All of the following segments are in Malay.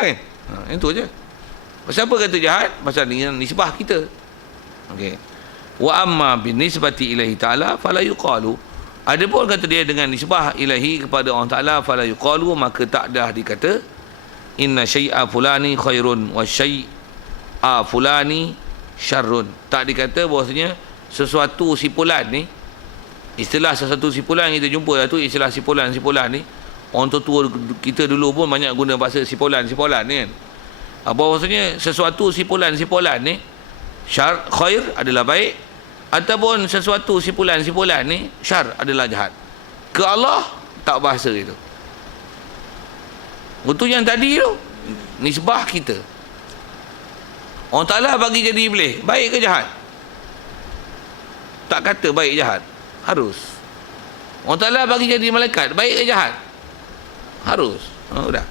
kan. Itu je. Pasal apa kata jahat? Pasal nisbah kita. Okey. Wa amma bin nisbati ilahi ta'ala fala yuqalu. Adapun kata dia dengan nisbah ilahi kepada Allah Taala fala yuqalu, maka tak dah dikata inna syai'a fulani khairun wa syai'a fulani syarrun. Tak dikata bahawasanya sesuatu sipulan ni, istilah sesuatu sipulan kita jumpa lah tu, istilah sipulan-sipulan ni. Orang tua kita dulu pun banyak guna bahasa sipulan-sipulan ni kan. Bahawasanya sesuatu sipulan-sipulan ni khair adalah baik, ataupun sesuatu sipulan-sipulan ni syar adalah jahat. Ke Allah tak bahasa itu. Untuk yang tadi tu nisbah kita. Allah Ta'ala bagi jadi iblis, baik ke jahat? Tak kata baik jahat, harus. Allah Ta'ala bagi jadi malaikat, baik ke jahat? Harus. Sudah.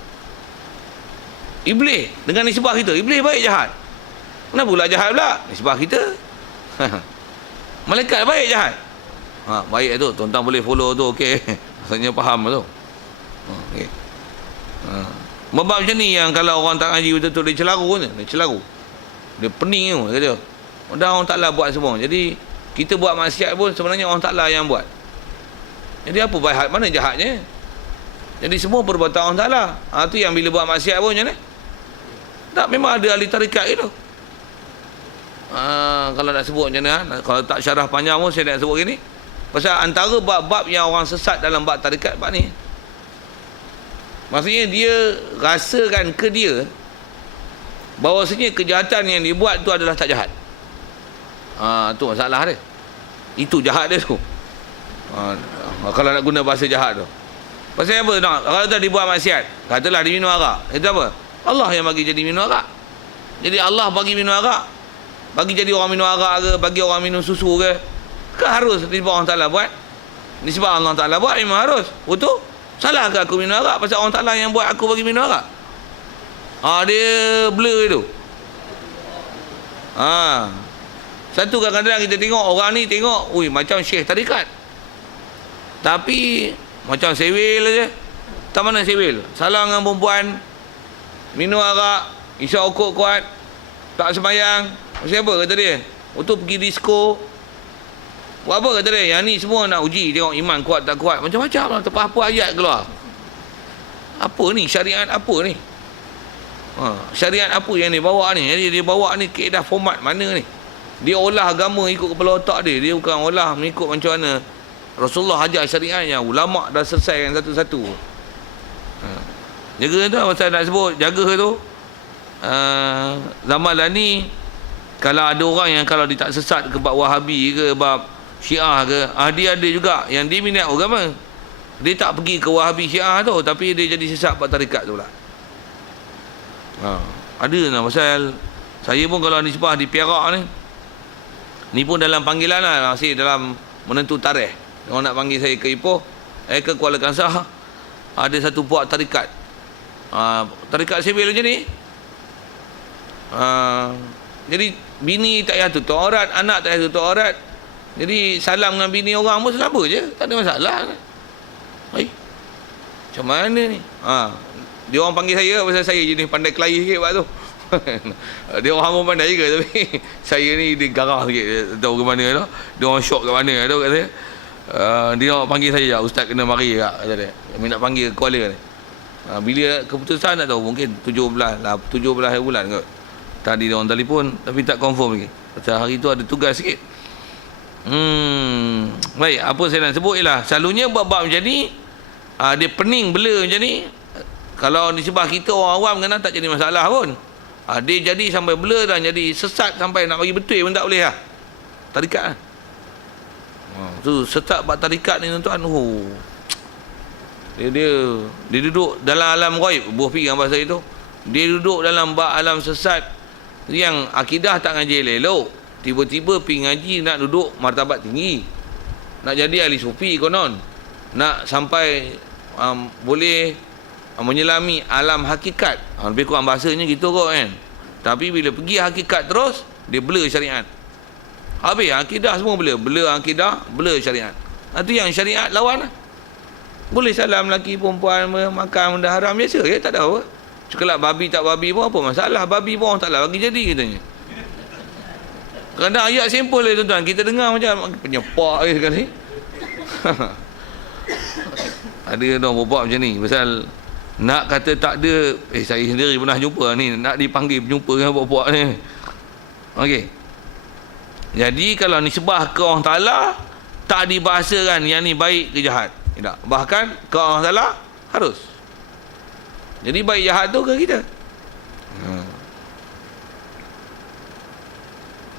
Iblis dengan nisbah kita, iblis baik jahat. Kenapa pula jahat pula? Nisbah kita. Malaikat baik jahat. Baik tu, tuan-tuan boleh follow tu, okey. Maksudnya faham tu. Okey. Sebab macam ni yang kalau orang tak ngaji betul-betul dia celaru je, dia pening tu kata. Dah orang Ta'ala buat semua. Jadi kita buat maksiat pun sebenarnya orang Ta'ala yang buat. Jadi apa baik, mana jahatnya? Jadi semua perbuatan orang Ta'ala. Tu yang bila buat maksiat pun macam mana? Tak, memang ada ahli tarikat itu. Kalau nak sebut macam mana, kalau tak syarah panjang pun saya nak sebut gini. Pasal antara bab-bab yang orang sesat dalam bab tarikat bab ni, maksudnya dia rasakan ke dia bahawasanya kejahatan yang dibuat tu adalah tak jahat. Tu masalah dia. Itu jahat dia tu. Kalau nak guna bahasa jahat tu. Pasal apa? Kalau tak dibuat maksiat, katalah dia minum arak, itu apa? Allah yang bagi jadi minum arak. Jadi Allah bagi minum arak, bagi jadi orang minum arak ke, bagi orang minum susu ke, harus nisbah Allah Ta'ala buat? Nisbah Allah Ta'ala buat memang harus. Betul? Salah ke aku minum arak pasal Allah Ta'ala yang buat aku bagi minum arak? Dia blur itu. Satu kadang-kadang kita tengok orang ni tengok, ui macam syekh tarikat, tapi macam sewil aja. Tak mana sewil? Salah dengan perempuan, minum arak, isap okok kuat, tak sembahyang. Siapa kata dia? Untuk pergi disko. Buat apa kata dia? Yang ni semua nak uji tengok iman kuat tak kuat. Macam-macam lah. Tepat apa ayat keluar. Apa ni? Syariat apa ni? Syariat apa yang dia bawa ni? Jadi dia bawa ni keedah format mana ni? Dia olah agama ikut kepala otak dia. Dia bukan olah mengikut macam mana Rasulullah ajar syariat yang ulama' dah selesaikan satu-satu. Jaga tu, pasal nak sebut jaga tu, zaman lah ni, kalau ada orang yang kalau dia tak sesat ke bab Wahabi ke bab Syiah ke, dia ada juga yang dia minat agama, dia tak pergi ke Wahabi Syiah tu, tapi dia jadi sesat bab tarikat tu lah. Ada lah. Pasal saya pun kalau nisbah di Perak ni pun dalam panggilan lah, masih dalam menentu tarikh. Orang nak panggil saya ke Ipoh, ke Kuala Kangsar, ada satu puak tarikat, tarikat sivil macam ni. Jadi bini tak payah tutup aurat, anak tak payah tutup aurat. Jadi salam dengan bini orang pun selamba je, tak ada masalah. Macam mana ni? Dia orang panggil saya pasal saya jenis pandai kelahi sikit buat tu. Dia orang pun pandai juga, tapi saya ni dia garah sikit, dia tahu ke mana tu. Dia orang syok ke mana tu kat saya. Dia orang panggil saya, ustaz kena mari kak, kata dia. Kami nak panggil Kuala ni. Bila keputusan tak tahu, mungkin 17 bulan kot. Tadi dia orang telefon tapi tak confirm lagi. Pasal hari tu ada tugas sikit. Baik, apa saya nak sebut ialah selalunya bab-bab macam ni, dia pening bela macam ni, kalau di sebelah kita orang awam kena tak jadi masalah pun. Dia jadi sampai bela dan jadi sesat sampai nak bagi betul pun tak boleh lah. Tarikat lah. Tu sesat bab tarikat ni tuan-tuan. Dia duduk dalam alam ghaib, buah pergi dengan bahasa itu. Dia duduk dalam bab alam sesat yang akidah tak ngaji elok. Tiba-tiba pergi ngaji nak duduk martabat tinggi, nak jadi ahli sufi konon, nak sampai boleh menyelami alam hakikat. Lebih kurang bahasanya gitu kot kan. Tapi bila pergi hakikat terus, dia blur syariat. Habis akidah semua blur akidah, blur syariat. Itu yang syariat lawan lah. Boleh salam lelaki perempuan, makan benda haram biasa je, tak ada apa. Sekelak babi tak babi pun apa masalah. Babi pun Allah Ta'ala bagi jadi katanya. Kadang ayat simple lah tuan-tuan. Kita dengar macam penyepak je sekali. Ada orang berbuat macam ni. Pasal nak kata tak ada. Saya sendiri pernah jumpa ni. Nak dipanggil penjumpa dengan buat-buat ni. Okey. Jadi kalau nisbah ke Allah Ta'ala, tak dibahasakan yang ni baik ke jahat. Tak. Bahkan ke Allah Ta'ala harus. Jadi baik jahat tu ke kita.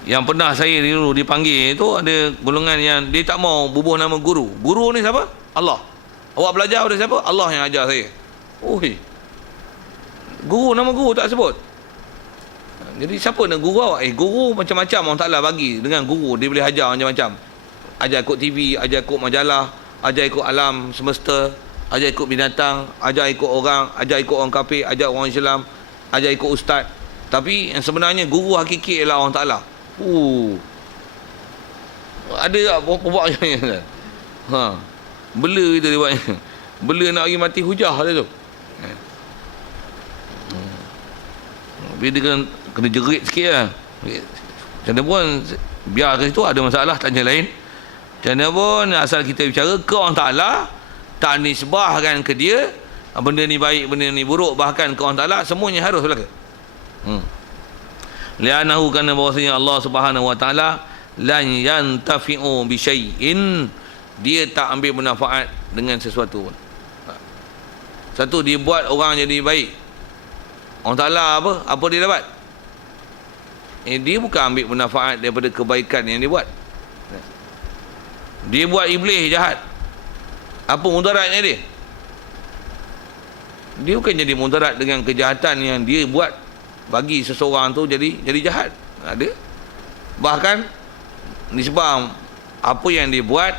Yang pernah saya dulu dipanggil tu, ada golongan yang dia tak mau bubuh nama guru. Guru ni siapa? Allah. Awak belajar pada siapa? Allah yang ajar saya. Oi. Guru, nama guru tak sebut. Jadi siapa nak guru awak? Guru macam-macam Allah Ta'ala bagi. Dengan guru dia boleh ajar macam-macam. Ajar ikut TV, ajar ikut majalah, ajar ikut alam semesta, ajar ikut binatang, ajar ikut orang, ajar ikut orang kafir, ajar orang Islam, ajar ikut ustaz. Tapi yang sebenarnya guru hakiki ialah Allah Ta'ala. Ada tak buat macam ni? Bela kita dia buatnya. Bela nak pergi mati hujah dia tu. Tapi dia kena jerit sikit lah. Macam mana pun, biar ke situ ada masalah, tanya lain. Macam mana pun, asal kita bicara ke Allah Ta'ala, tak nisbahkan ke dia, benda ni baik, benda ni buruk, bahkan ke Allah Ta'ala, semuanya harus berlaku. Li'anahu, kerana bahawasanya Allah Subhanahu Wa Ta'ala lan yantafi'u bi syai'in, dia tak ambil manfaat dengan sesuatu pun. Satu, dia buat orang jadi baik. Allah Ta'ala apa dia dapat? Dia bukan ambil manfaat daripada kebaikan yang dia buat. Dia buat iblis jahat. Apa mudaratnya dia? Dia bukan jadi mudarat dengan kejahatan yang dia buat bagi seseorang tu jadi jahat. Ada. Bahkan nisbah apa yang dia buat,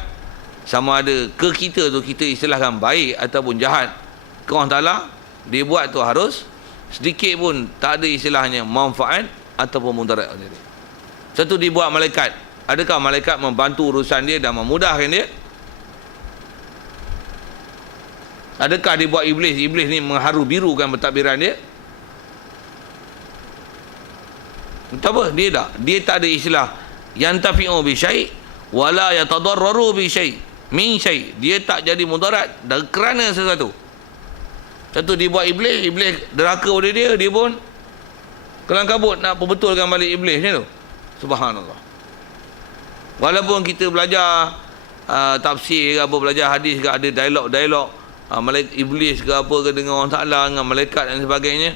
sama ada ke kita tu kita istilahkan baik ataupun jahat, ke Allah Ta'ala dia buat tu harus sedikit pun tak ada istilahnya manfaat ataupun mudarat dia. Satu, dia buat malaikat. Adakah malaikat membantu urusan dia dan memudahkan dia? Adakah dia buat iblis? Iblis ni mengharu birukan pentadbiran dia? Tak apa, dia tak ada istilah yantafi'u bi syai' wala yatadarraru bi syai' min syai'. Dia tak jadi mudarat dan kerana sesuatu. Satu, dia buat iblis deraka pada dia pun kelang kabut nak perbetulkan balik iblisnya tu. Subhanallah. Walaupun kita belajar tafsir ke apa, belajar hadis ke, ada dialog malaikat iblis ke apa ke dengan orang Ta'ala, dengan malaikat dan sebagainya,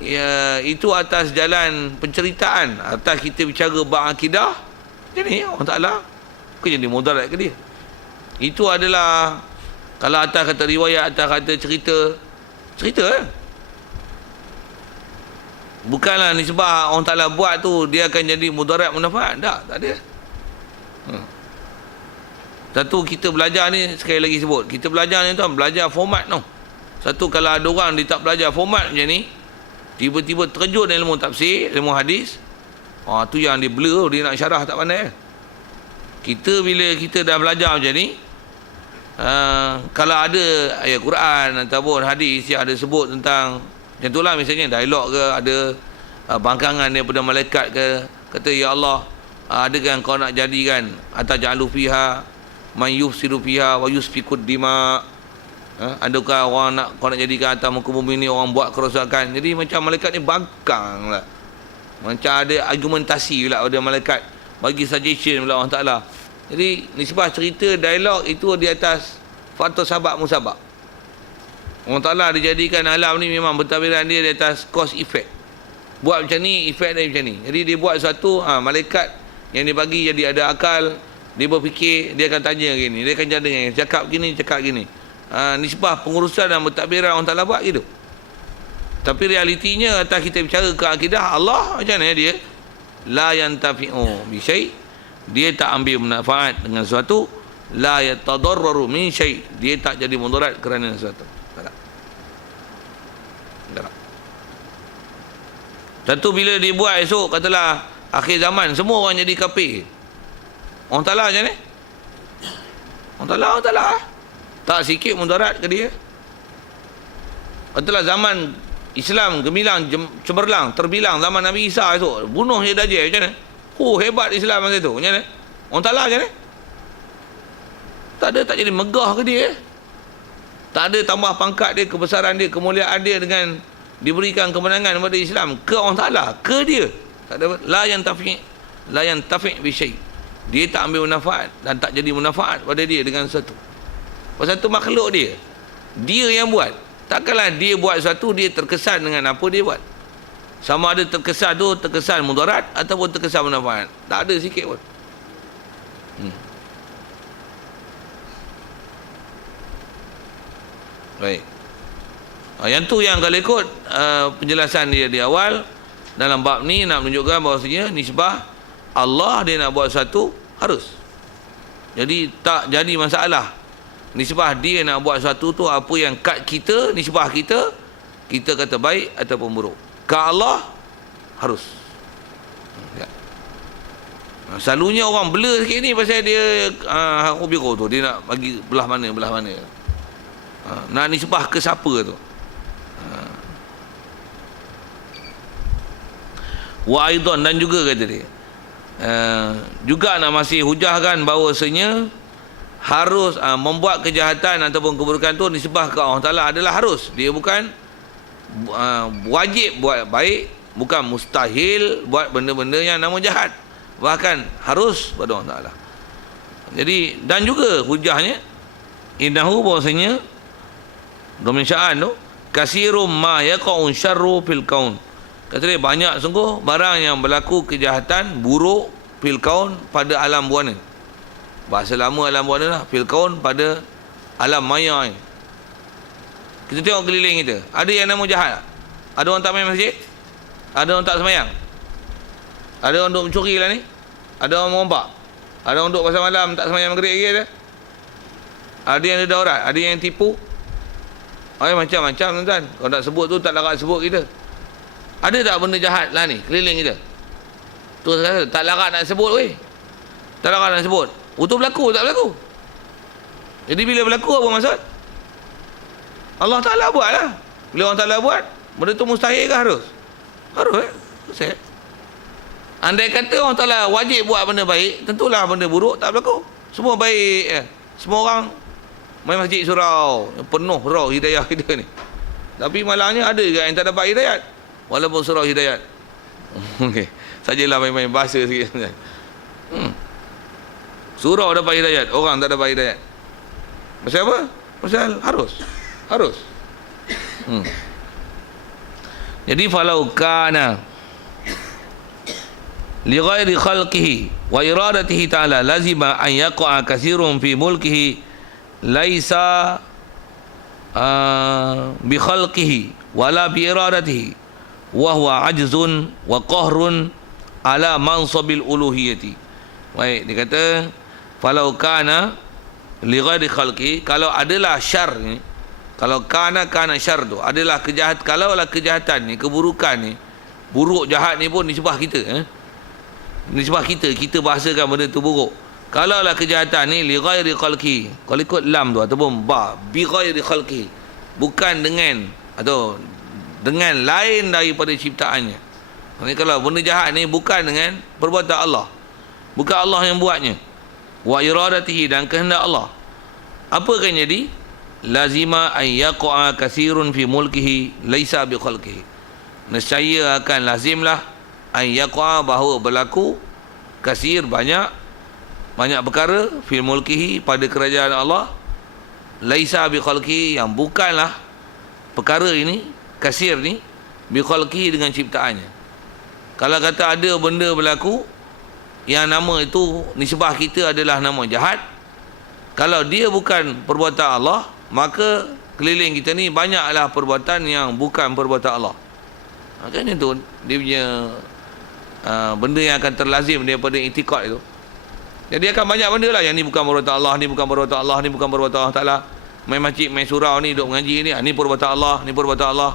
ya, itu atas jalan penceritaan, atas kita bicara bab akidah. Jadi Allah Ta'ala bukan jadi mudarat ke dia. Itu adalah kalau atas kata riwayat, atas kata cerita bukanlah nisbah Allah Ta'ala buat tu dia akan jadi mudarat manfaat. Tak ada. Satu, kita belajar ni, sekali lagi sebut, kita belajar ni tuan, belajar format tu. Satu, kalau ada orang dia tak belajar format macam ni, tiba-tiba terjun ilmu tafsir, ilmu hadis, tu yang dia blur, dia nak syarah tak pandai. Kita bila kita dah belajar macam ni, kalau ada ayat Quran ataupun hadis yang ada sebut tentang macam itulah, misalnya dialog ke, ada bangkangan daripada malaikat ke, kata ya Allah, adakah kau nak jadikan ataj'alu fiha man yufsidu fiha wa yusfikud dima, adakah orang nak kau nak jadikan atas muka bumi ni orang buat kerosakan. Jadi macam malaikat ni bangkang lah, macam ada argumentasi pula pada malaikat, bagi suggestion pula Allah Ta'ala. Jadi nisbah cerita dialog itu di atas faktor sabab musabab. Allah Ta'ala dijadikan alam ni memang bertabiran dia di atas cause effect. Buat macam ni, efek dia macam ni. Jadi dia buat satu, malaikat yang dia bagi jadi ada akal, dia berfikir, dia akan tanya gini, dia akan jadi cakap gini. Nisbah pengurusan dan bertakbiran Allah Ta'ala buat gitu. Tapi realitinya atas kita bicara ke akidah Allah, macam mana dia? La yantafi'u bi syai', dia tak ambil manfaat dengan sesuatu. La yatadarraru min syai', dia tak jadi mudarat kerana sesuatu. Tak. Satu, bila dia buat esok, katalah akhir zaman, semua orang jadi kafir, Allah Ta'ala macam ni? Allah Ta'ala tak sikit mudarat ke dia? Katalah zaman Islam gemilang, cemerlang, terbilang zaman Nabi Isa tu. Bunuh je Dajjal macam mana? Hebat Islam masa tu. Macam mana? Orang Ta'ala macam mana? Tak ada, tak jadi megah ke dia? Tak ada tambah pangkat dia, kebesaran dia, kemuliaan dia dengan diberikan kemenangan kepada Islam ke orang Ta'ala? Ke dia? Tak ada. La yang tafi' bi syai'. Dia tak ambil manfaat dan tak jadi manfaat pada dia dengan satu. Pasal tu makhluk dia. Dia yang buat. Takkanlah dia buat sesuatu dia terkesan dengan apa dia buat. Sama ada terkesan tu terkesan mudarat ataupun terkesan manfaat. Tak ada sikit pun. Baik. Yang tu yang kalau ikut penjelasan dia di awal dalam bab ni nak menunjukkan bahawasanya nisbah Allah dia nak buat satu harus. Jadi tak jadi masalah. Nisbah dia nak buat satu tu apa yang kat kita, nisbah kita, kita kata baik ataupun buruk. Kat Allah harus. Ya. Selalunya orang blur sikit ni pasal dia aku biro tu dia nak bagi belah mana. Nak nisbah ke siapa tu. Wa aidan dan juga kata dia. Juga nak masih hujahkan bahawasanya harus membuat kejahatan ataupun keburukan tu nisbah ke Allah Ta'ala adalah harus. Dia bukan wajib buat baik, bukan mustahil buat benda-benda yang nama jahat, bahkan harus pada Allah Ta'ala. Jadi dan juga hujahnya innahu bahawasanya domin sya'an tu kasirum ma yaqa'un syarru fil kaun. Kata dia banyak sungguh barang yang berlaku kejahatan buruk fil kaun pada alam buana. Bahasa lama alam buana lah, fil kaun pada alam maya ni. Kita tengok keliling kita, ada yang nama jahat tak? Ada orang tak main masjid? Ada orang tak semayang? Ada orang duk mencuri lah ni? Ada orang merompak? Ada orang duk pasal malam tak semayang maghrib lagi ada? Ada yang ada daurat? Ada yang tipu? Macam-macam tuan-tuan. Kalau tak sebut tu tak larat sebut kita. Ada tak benda jahat lah ni keliling kita? Tu saya tak larat nak sebut weh. Tak larat nak sebut. Itu berlaku tak berlaku? Jadi bila berlaku apa maksud? Allah Ta'ala buat lah. Bila Allah Ta'ala buat, benda tu mustahil ke harus? Harus Saya. Andai kata Allah Ta'ala wajib buat benda baik, tentulah benda buruk tak berlaku. Semua baik. Semua orang main masjid surau, penuh surau hidayah kita ni. Tapi malangnya ada juga yang tak dapat hidayat walaupun surau hidayat. Okey, sajalah main-main bahasa sikit. Surau dapat hidayat, orang tak dapat hidayat. Pasal apa? Pasal harus. Jadi falau kana li ghairi khalqihi wa iradatihi ta'ala lazima an yaqa'a katsirun fi mulkihi laisa bi khalqihi wala bi iradatihi wa huwa ajzun wa qahrun ala mansabil uluhiyati. Baik, dia kata falau kana li ghairi khalqi, kalau adalah syar ni, kalau kana syar tu adalah kejahatan, kalaulah kejahatan ni, keburukan ni, buruk jahat ni pun nisbah kita nisbah kita bahasakan benda tu buruk. Kalaulah kejahatan ni li ghairi khalqi, kalau ikut lam tu ataupun ba bi ghairi khalqi, bukan dengan atau dengan lain daripada ciptaannya. Maksudnya kalau benda jahat ni bukan dengan perbuatan Allah, bukan Allah yang buatnya, wa iradatihi dan kehendak Allah, apa akan jadi? Lazima an yaqa'a katsirun fi mulkihi laisa bi khalqihi. Nescaya akan lazimlah an yaqa'a, bahawa berlaku kasir banyak perkara fi mulkihi pada kerajaan Allah, laisa bi khalqihi yang bukanlah perkara ini kasir ni bi khalqihi dengan ciptaannya. Kalau kata ada benda berlaku yang nama itu nisbah kita adalah nama jahat, kalau dia bukan perbuatan Allah, maka keliling kita ni banyaklah perbuatan yang bukan perbuatan Allah. Makanya tu dia punya benda yang akan terlazim daripada itikad itu. Jadi akan banyak benda lah yang ni bukan perbuatan Allah, ni bukan perbuatan Allah, ni bukan perbuatan Allah Ta'ala. Main masjid, main surau ni, duk mengaji ni, ni perbuatan Allah, ni perbuatan Allah.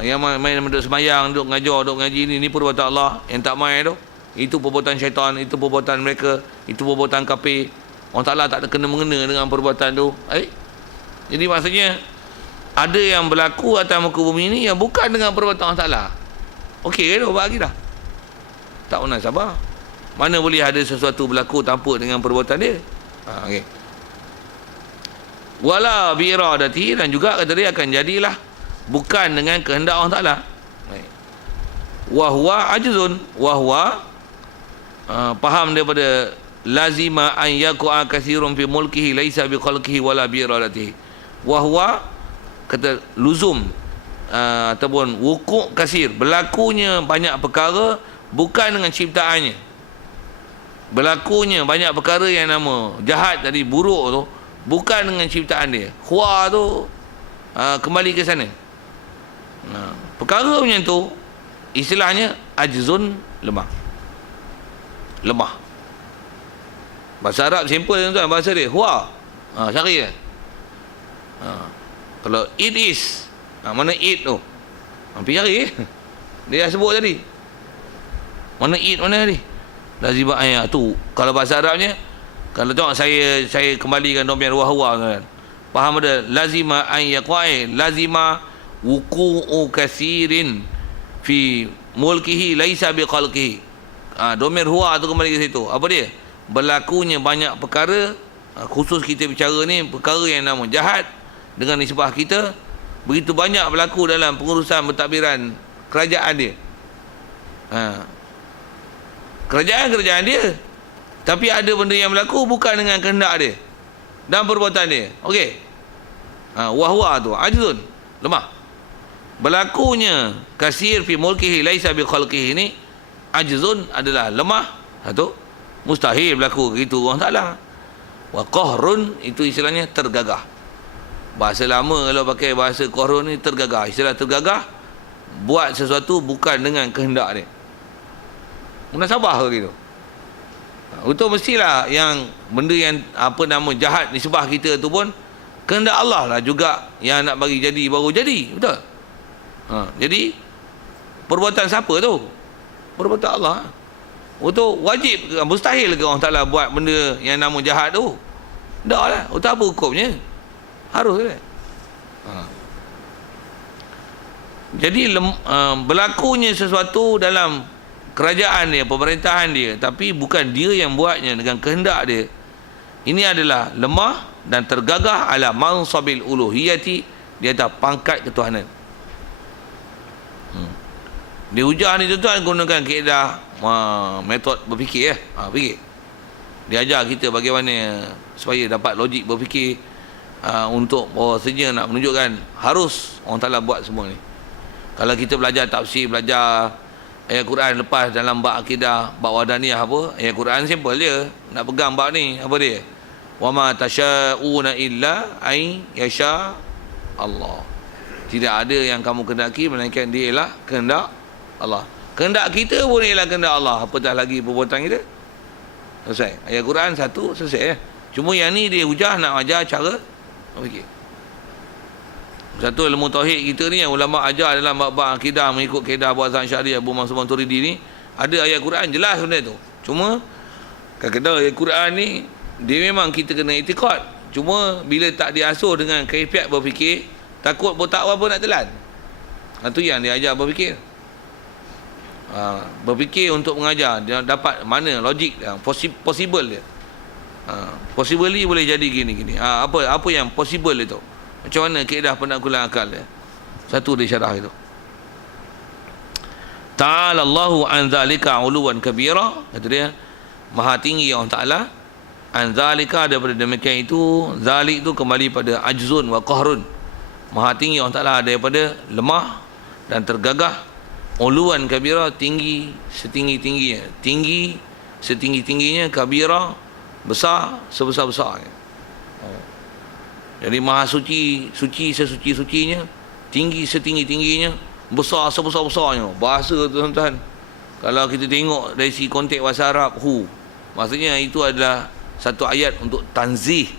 Yang main duduk semayang, duk ngajar, duk ngaji ni perbuatan Allah. Yang tak main tu, itu perbuatan syaitan, itu perbuatan mereka, itu perbuatan kafir. Allah Ta'ala tak ada kena-mengena dengan perbuatan tu. Jadi maksudnya ada yang berlaku atas muka bumi ni yang bukan dengan perbuatan Allah Ta'ala. Okey ke tu bagi dah? Tak pernah sabar. Mana boleh ada sesuatu berlaku tanpa dengan perbuatan dia? Okey. Wala bi iradati, dan juga kata dia akan jadilah bukan dengan kehendak Allah Ta'ala. Wa huwa ajzun, wa huwa faham daripada lazima an yaqa katsirun fi mulkihi laisa bi khalqihi wala bi iradatihi. Wa huwa kata luzum ataupun wuku' kasir, berlakunya banyak perkara bukan dengan ciptaannya. Berlakunya banyak perkara yang nama jahat tadi, buruk tu, bukan dengan ciptaan dia. Huwa tu kembali ke sana. Perkara macam tu istilahnya ajzun, lemah. Lemah. Bahasa Arab simple tuan, bahasa dia huwa. Cari dia. Kalau it is, mana it tu? Pergi cari. Dia dah sebut tadi. Mana it mana tadi? Lazimah ayat tu. Kalau bahasa Arabnya, kalau tengok saya kembalikan domain huwa kan. Faham ada lazima an yaqa'i, lazima wuqu'u katsirin fi mulkihi laisa bi khalqihi. Domain huwa tu kembali ke situ. Apa dia? Berlakunya banyak perkara, khusus kita bicara ni perkara yang nama jahat dengan nisbah kita, begitu banyak berlaku dalam pengurusan pentadbiran kerajaan dia. Kerajaan dia, tapi ada benda yang berlaku bukan dengan kehendak dia dan perbuatan dia. Okey. Wahwa tu ajzun, lemah. Berlakunya kasir fi mulkihi laisa bi khalqihi ni, ajzun adalah lemah. Satu, mustahil berlaku begitu Allah Ta'ala. Wa qahrun itu istilahnya tergagah. Bahasa lama kalau pakai bahasa qahrun ni tergagah. Istilah tergagah, buat sesuatu bukan dengan kehendak dia. Munasabah ke gitu. Betul, mestilah yang benda yang apa nama jahat nisbah kita tu pun kehendak Allah lah juga yang nak bagi jadi baru jadi. Betul? Jadi perbuatan siapa tu? Perbuatan Allah. Betul, wajib ke, mustahil ke Allah Ta'ala buat benda yang nama jahat tu? Tak lah. Betul, apa hukumnya? Harus ke? Jadi berlakunya sesuatu dalam kerajaan dia, pemerintahan dia, tapi bukan dia yang buatnya dengan kehendak dia. Ini adalah lemah dan tergagah ala mansabil uluhiyati, di atas pangkat ketuhanan. Di hujah ni tuan-tuan gunakan kaedah metod berfikir fikir. Dia ajar kita bagaimana supaya dapat logik berfikir, untuk bahawasanya nak menunjukkan harus orang Ta'ala buat semua ni. Kalau kita belajar tafsir, belajar ayat Quran lepas dalam bab akidah, bab wadaniyah apa, ayat Quran simple je. Nak pegang bab ni, apa dia? Wa ma tasyauna illa ay yasha Allah. Tidak ada yang kamu kehendaki melainkan dia ialah kehendak Allah. Kehendak kita pun ialah kehendak Allah. Apatah lagi perbuatan kita. Selesai. Ayat Quran satu, selesai. Cuma yang ni dia hujah nak ajar cara fikir. Satu ilmu tauhid kita ni yang ulama ajar dalam bab akidah mengikut kaedah Abu Hasan Asy'ari, Abu Mansur Maturidi ni, ada ayat Quran jelas benda tu. Cuma kadang-kadang ayat Quran ni dia memang kita kena itikad. Cuma bila tak diasuh dengan kaifiat berfikir, takut botak apa nak telan. Itu yang dia ajar berfikir. Berfikir untuk mengajar, dia dapat mana logik yang possible dia. Possibly boleh jadi gini-gini. Apa yang possible itu? Macam mana kaedah penaklukan akal dia? Satu dia syarah itu. Ta'ala Allahu an zalika uluwan kabira, kata dia, maha tinggi Allah Ta'ala an zalika, daripada demikian itu. Zalik itu kembali pada ajzun wa qahrun. Maha tinggi Allah Ta'ala daripada lemah dan tergagah. Uluwan kabira, tinggi setinggi-tingginya. Tinggi setinggi-tingginya, kabira besar sebesar-besarnya. Jadi maha suci, suci sesuci-sucinya, tinggi setinggi-tingginya, besar sebesar-besarnya. Bahasa tuan-tuan, kalau kita tengok dari si konteks bahasa Arab, maksudnya itu adalah satu ayat untuk tanzih,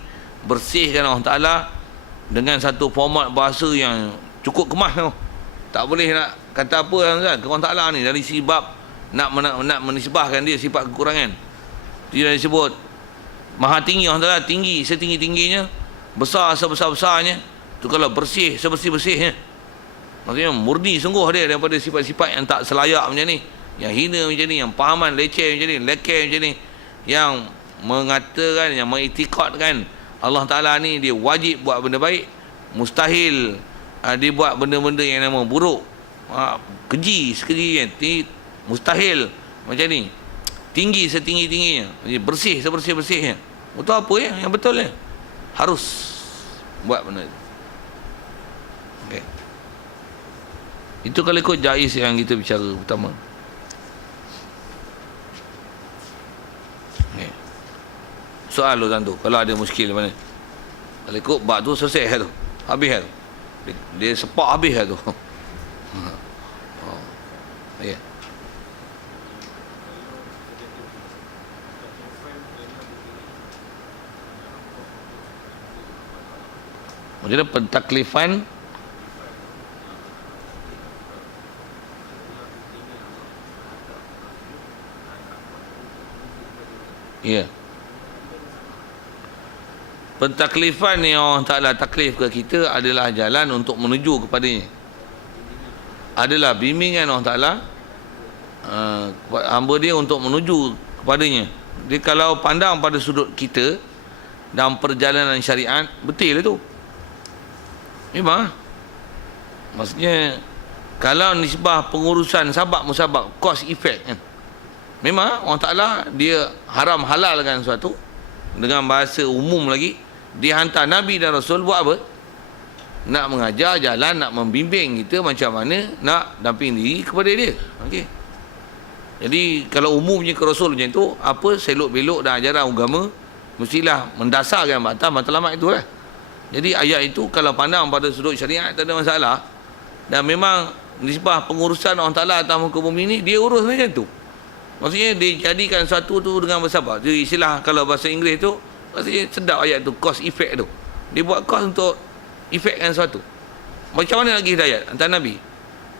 bersihkan Allah Ta'ala dengan satu format bahasa yang cukup kemas tu. Tak boleh nak kata apa tuan-tuan ke Allah Ta'ala ni dari sebab nak menisbahkan dia sifat kekurangan. Dia disebut maha tinggi Allah Ta'ala, tinggi setinggi-tingginya, besar sebesar-besarnya, Tu kalau bersih, sebersih-bersihnya. Maksudnya murni sungguh dia daripada sifat-sifat yang tak selayak macam ni, yang hina macam ni, yang pahaman leceh macam ni, lekeh macam ni, yang mengatakan, yang mengiktikadkan Allah Ta'ala ni dia wajib buat benda baik, mustahil dia buat benda-benda yang nama buruk, keji sekeji kan, mustahil macam ni, tinggi setinggi-tingginya, bersih sebersih-bersihnya. Betul apa ya? Yang betul ya? Harus buat benda itu. Okay. Itu kalau ikut jais yang kita bicara pertama. Okay. Soal tu tentu, kalau ada muskil mana? Kalau ikut bab tu selesai tu. Habis tu. Dia sepak habis tu. Ya. Maksudnya pentaklifan ya. Pentaklifan yang Allah Ta'ala taklif ke kita adalah jalan untuk menuju kepadanya. Adalah bimbingan Allah Ta'ala hamba dia untuk menuju kepadanya. Dia kalau pandang pada sudut kita dalam perjalanan syariat, betul itu. Memang. Maksudnya kalau nisbah pengurusan sabab musabab, cause effect kan. Memang Allah Ta'ala dia haram halalkan sesuatu dengan bahasa umum lagi. Dia hantar Nabi dan Rasul buat apa? Nak mengajar jalan, nak membimbing kita macam mana nak damping diri kepada dia. Okey. Jadi kalau umumnya ke Rasul macam tu, apa selok-belok dan ajaran agama mestilah mendasarkan matlamat itu lah. Jadi ayat itu kalau pandang pada sudut syariat tak ada masalah. Dan memang nisbah pengurusan Allah Ta'ala atas muka bumi ni dia urus macam tu. Maksudnya dia jadikan satu tu dengan bersabar. Jadi istilah kalau bahasa Inggeris tu, maksudnya sedap ayat tu, cause effect tu. Dia buat cause untuk efekkan sesuatu. Macam mana lagi hidayat antara Nabi?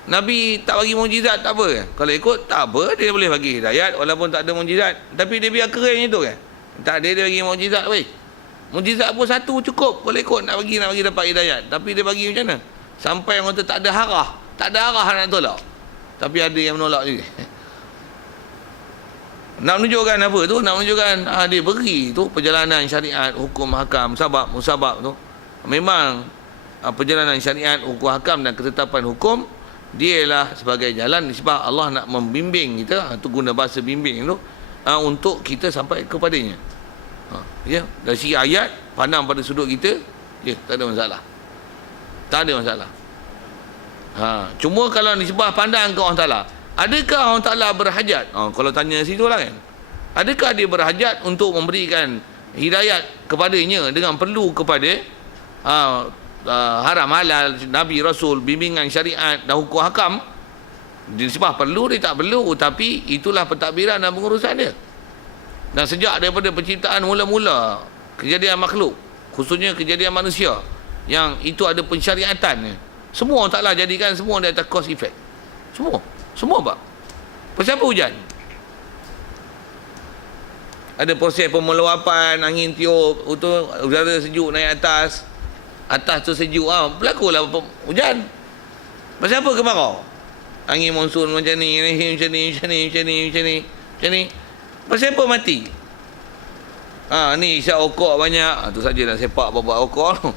Nabi tak bagi mukjizat tak apa kan? Kalau ikut tak apa, dia boleh bagi hidayat walaupun tak ada mukjizat. Tapi dia biar kering itu kan? Tak ada dia bagi mukjizat weh. Mukjizat pun satu cukup. Kalau ikut nak bagi dapat hidayat. Tapi dia bagi macam mana? Sampai orang kata tak ada arah. Tak ada arah nak tolak. Tapi ada yang menolak juga. Nak menunjukkan apa tu? Nak menunjukkan dia beri tu perjalanan syariat, hukum hakam, sabab, musabab tu. Memang perjalanan syariat, hukum hakam dan ketetapan hukum, dia ialah sebagai jalan sebab Allah nak membimbing kita, tu guna bahasa bimbing tu, untuk kita sampai kepadanya. Ya, dari segi ayat pandang pada sudut kita, ya, tak ada masalah. Tak ada masalah. Cuma kalau nisbah pandang ke Allah Ta'ala, adakah Allah Ta'ala berhajat? Kalau tanya situ lah kan. Adakah dia berhajat untuk memberikan hidayat kepadanya dengan perlu kepada haram halal, Nabi Rasul, bimbingan syariat dan hukum hakam? Nisbah perlu, dia tak perlu, tapi itulah pentadbiran dan pengurusan dia. Dan sejak daripada penciptaan mula-mula kejadian makhluk, khususnya kejadian manusia, yang itu ada pensyariatannya, semua Allah Ta'ala jadikan semua di atas cause effect. Semua bab. Pasal apa hujan? Ada proses pemeluapan, angin tiup, udara sejuk naik atas tu sejuk, berlakulah hujan. Pasal apa kemarau? Angin monsun macam ni. Pasal apa mati? Ni isap okok banyak. Tu saja dah sepak bawa okok tu.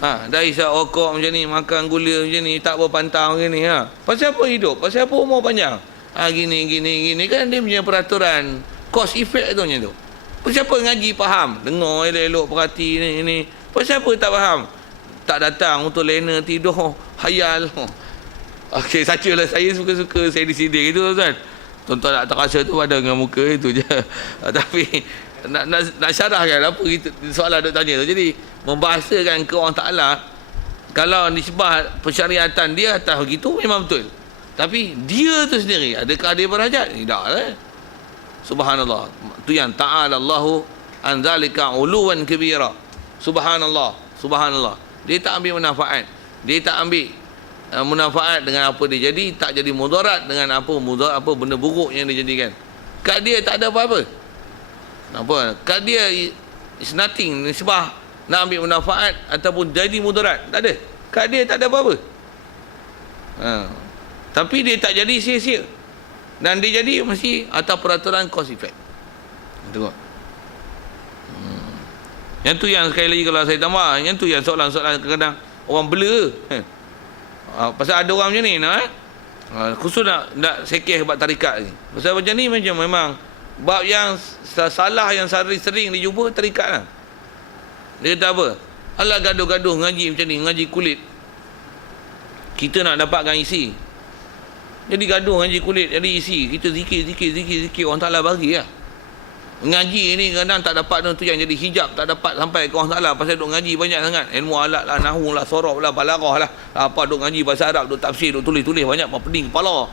Dah isap okok macam ni, makan gula macam ni, tak berpantang macam ni. Pasal apa hidup? Pasal apa umur panjang? Gini kan dia punya peraturan cause effect tu macam tu. Pasal apa ngaji faham? Dengar elok-elok perhati ni. Pasal apa tak faham? Tak datang untuk lena tidur, hayal. Okey, sajalah saya suka-suka saya disiding itu tuan. Tuan-tuan tak terasa tu pada dengan muka itu je. Tapi nak syarahkan apa kita, soalan duk tanya tu. Jadi membahasakan ke orang Ta'ala, kalau nisbah persyariatan dia atas begitu memang betul. Tapi dia tu sendiri, adakah dia berhajat? Tidak lah. Subhanallah. Tu yang ta'ala Allahu an zalika uluwan kabira. Subhanallah. Dia tak ambil manfaat. Dia tak ambil manfaat dengan apa dia jadi, tak jadi mudarat dengan apa benda buruk yang dia jadikan. Kat dia tak ada apa-apa. Kat dia is nothing, nisbah nak ambil manfaat ataupun jadi mudarat, tak ada. kat dia tak ada apa-apa. Tapi dia tak jadi sia-sia. Dan dia jadi mesti atas peraturan cause effect. Tengok. Yang tu yang sekali lagi kalau saya tambah, yang tu yang soalan-soalan kadang-kadang orang bela. Pasal ada orang macam ni khusus nak sekeh bab tarikat ni. Pasal macam ni macam memang bab yang salah yang sering dijumpa tarikat lah. Dia kata apa? Alah gaduh-gaduh ngaji macam ni, ngaji kulit. Kita nak dapatkan isi. Jadi gaduh ngaji kulit, jadi isi. Kita zikir orang Ta'ala bagi lah. Ngaji ni kadang tak dapat tu yang jadi hijab, tak dapat sampai ke orang Ta'ala pasal duk ngaji banyak sangat. Ilmu alat lah, nahu lah, sorof lah, balaghah lah. Apa duk ngaji bahasa Arab, duk tafsir, duk tulis banyak, pening kepala.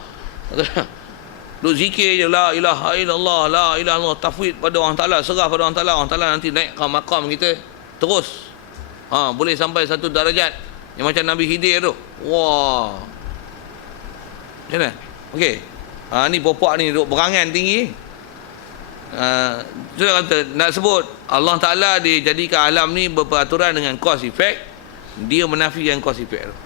Duk zikir je, la ilaha illallah, la ilaha illallah, tafwid pada orang Ta'ala, serah pada orang Ta'ala nanti naik ke makam kita terus. Boleh sampai satu darajat yang macam Nabi Khidir tu. Wah. Macam mana? Okey. Ni popok ni duk berangan tinggi. Sudah kata nak sebut Allah Ta'ala dia jadikan alam ni berperaturan dengan cause effect. Dia menafikan cause effect tu.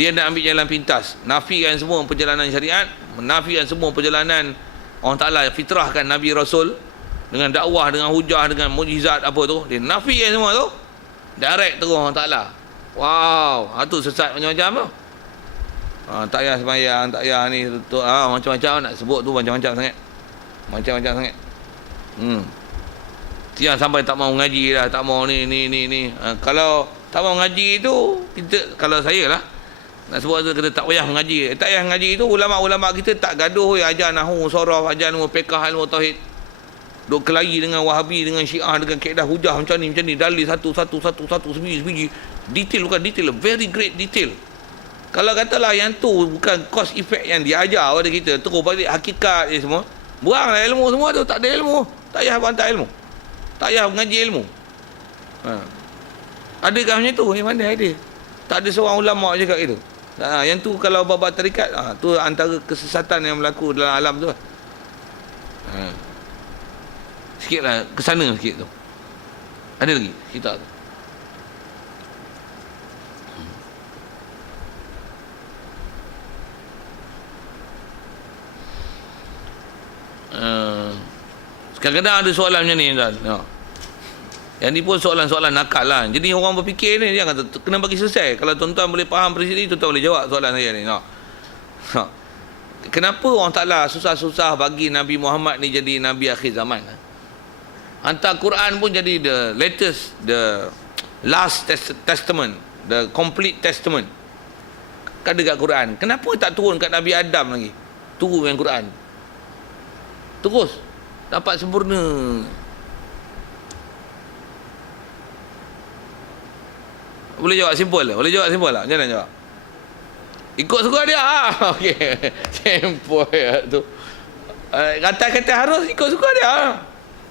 Dia nak ambil jalan pintas, nafikan semua perjalanan syariat, menafikan semua perjalanan Allah Ta'ala fitrahkan Nabi Rasul dengan dakwah, dengan hujah, dengan mukjizat apa tu. Dia nafikan semua tu, direct terus Allah Ta'ala. Wow, tu sesat macam-macam tu. Tak payah sembahyang, tak payah ni tu, macam-macam nak sebut tu, macam-macam sangat. Macam-macam sangat. Tiang sampai tak mau ngaji dah, tak mau ni. Kalau tak mau ngaji tu, kita, kalau saya lah nak sebut tu, kata tak payah mengaji. Tak payah mengaji tu, ulama-ulama kita tak gaduh ajar nahu, sorof, ajar ilmu fiqh, ilmu tauhid. Duk kelahi dengan Wahabi, dengan Syiah, dengan kaedah hujah macam ni, dalil satu sebiji. Detail, bukan detail, very great detail. Kalau katalah yang tu bukan cause effect yang diajar pada kita, terus balik hakikat je semua, buanglah ilmu semua tu, tak ada ilmu. Tak payah bantai ilmu, tak payah mengaji ilmu. Adakah macam tu? Yang mana ada? Tak ada seorang ulama cakap gitu. Yang tu kalau bab tarikat, tu antara kesesatan yang berlaku dalam alam tu. Sikitlah kesana sikit tu. Ada lagi kita tu. Kadang-kadang ada soalan macam ni kan. Yang ni pun soalan-soalan nakal lah. Jadi orang berfikir ni, dia kata kena bagi selesai. Kalau tuan-tuan boleh faham presiden, tuan-tuan boleh jawab soalan saya ni. Kenapa orang Ta'ala susah-susah bagi Nabi Muhammad ni jadi Nabi akhir zaman? Hantar Quran pun jadi the latest, the last testament, the complete testament. Kan dekat Quran. Kenapa tak turun kat Nabi Adam lagi? Turun yang Quran. Terus dapat sempurna. Boleh jawab simple lah. Macam mana jawab? Ikut suka dia. Okey. Simple tu. Kata-kata harus ikut suka dia.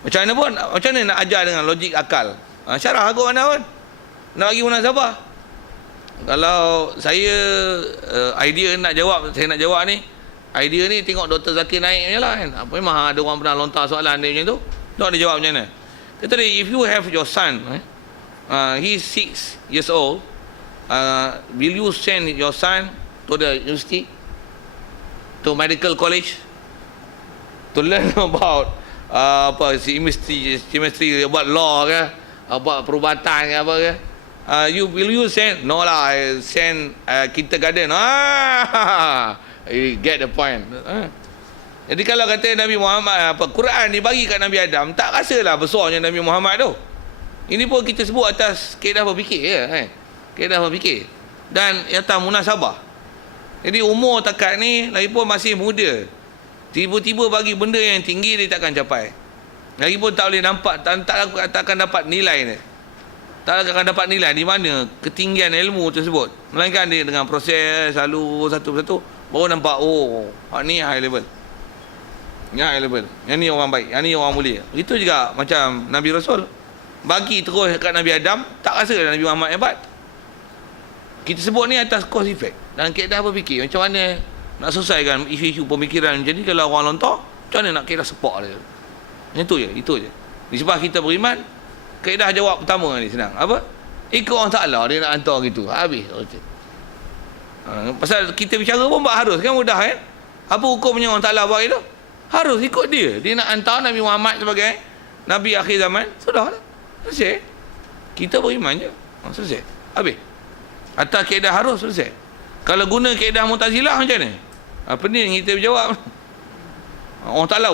Macam mana pun, macam mana nak ajar dengan logik akal? Syarah aku mana pun. Nak bagi munasabah. Kalau saya idea saya nak jawab ni, idea ni tengok Dr. Zakir naik je lah kan. Memang ada orang pernah lontar soalan dia macam tu. Tak ada jawab macam mana. Kata dia, if you have your son, he's 6 years old, will you send your son to the university, to medical college, to learn about chemistry, about law ke, about perubatan ke apa ke? Will you send? No lah, I send kindergarten. You get the point. Jadi kalau kata Nabi Muhammad, Quran dibagi kat Nabi Adam, tak rasalah besarnya Nabi Muhammad tu. Ini pun kita sebut atas kaedah berfikir ya, kaedah berfikir dan atas munasabah. Jadi umur takat ni lagipun masih muda, tiba-tiba bagi benda yang tinggi dia takkan capai. Lagipun tak boleh nampak, tak akan dapat nilai ni. Tak akan dapat nilai di mana ketinggian ilmu tersebut. Melainkan dia dengan proses selalu satu-satu baru nampak, ni high level. Ni high level. Yang ni orang baik, yang ni orang mulia. Itu juga macam Nabi Rasul. Bagi terus kat Nabi Adam, tak rasa Nabi Muhammad hebat. Kita sebut ni atas cause effect. Dan kaedah berfikir macam mana nak selesaikan isu-isu pemikiran. Jadi kalau orang lontar, macam mana nak kaedah sepak dia. Itu je. Nisbah kita beriman, kaedah jawab pertama ni senang. Apa? Ikut Allah Ta'ala, dia nak hantar gitu. Habis. Pasal kita bicara pun harus kan, mudah kan? Apa hukumnya Allah Ta'ala buat itu? Harus ikut dia. Dia nak hantar Nabi Muhammad sebagai Nabi akhir zaman. Sudahlah. Selesai. Kita beriman je. Selesai. Habis. Atas kaedah harus, selesai. Kalau guna kaedah Mu'tazilah macam mana? Apa ni yang kita berjawab? Allah Ta'ala